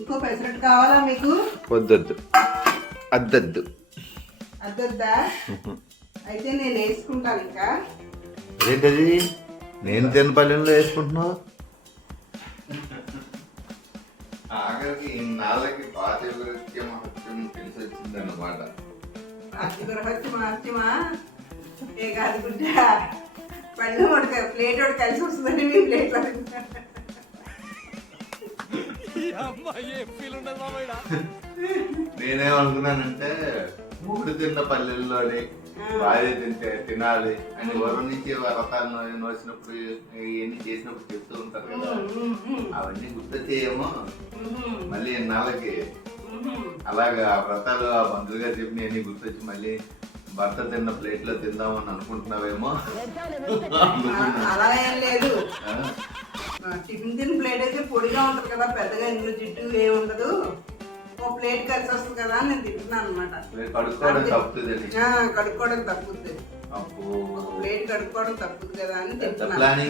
ఇంకో పెసరట్టు కావాలా మీకు? వద్దొద్దు, అద్దద్దు. అద్దొద్దా? అయితే నేను వేసుకుంటాను ఇంకా. ఏంటది నేను తిన్న పల్లెల్లో వేసుకుంటున్నావు? ఆఖరికి నాళ్ళకి పాతివ్రత్య మహత్యం తెలిసి వచ్చింది అన్నమాట. మహత్యమా ఏ కాదు గుడ్డ, పళ్ళు ఉడక ప్లేట్ ఒకటి కలిసి వస్తుందండి మీ ప్లేట్లో. నేనేమనుకున్నానంటే మూడు తిన్న పల్లెల్లోని భార్య తినాలి అని వరం నుంచి వ్రతాలు నోసినప్పుడు ఇవన్నీ చేసినప్పుడు చెప్తూ ఉంటారు కదా, అవన్నీ గుర్తొచ్చేయేమో మళ్ళీ నాళ్ళకి. అలాగా ఆ వ్రతాలు ఆ బంధువులు గారు చెప్పిన అన్ని గుర్తొచ్చి మళ్ళీ భర్త తిన్న ప్లేట్ లో తిందామని అనుకుంటున్నావేమో. అలా ఏం లేదు, టిఫిన్ తిన్న ప్లేట్ అయితే పొడిగా ఉంటుంది కదా, పెద్దగా ఇందులో జిడ్డు ఏమి ఉండదు, ఓ ప్లేట్ కలిసి వస్తుంది కదా అని నేను తింటున్నాను అనమాట. కడుక్కోవడం తప్పుతుంది, కడుక్కోవడం తప్పుద్ది, ప్లేట్ కడుక్కోవడం తప్పుద్ది కదా అని తింటున్నాను.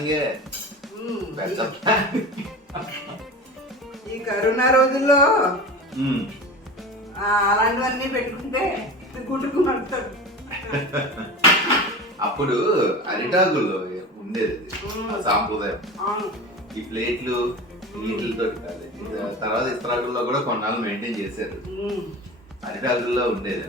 ఈ కరోనా రోజుల్లో అలాంటివన్నీ పెట్టుకుంటే గుడ్డుకు పడతాడు. అప్పుడు అరిటాకుల్లో ఉండేది సాంప్రదాయం, ఈ ప్లేట్లు నీటితో తర్వాత ఇస్త్రాకుల్లో కూడా కొన్నాళ్ళు మెయింటైన్ చేశారు, అరిటాకుల్లో ఉండేది.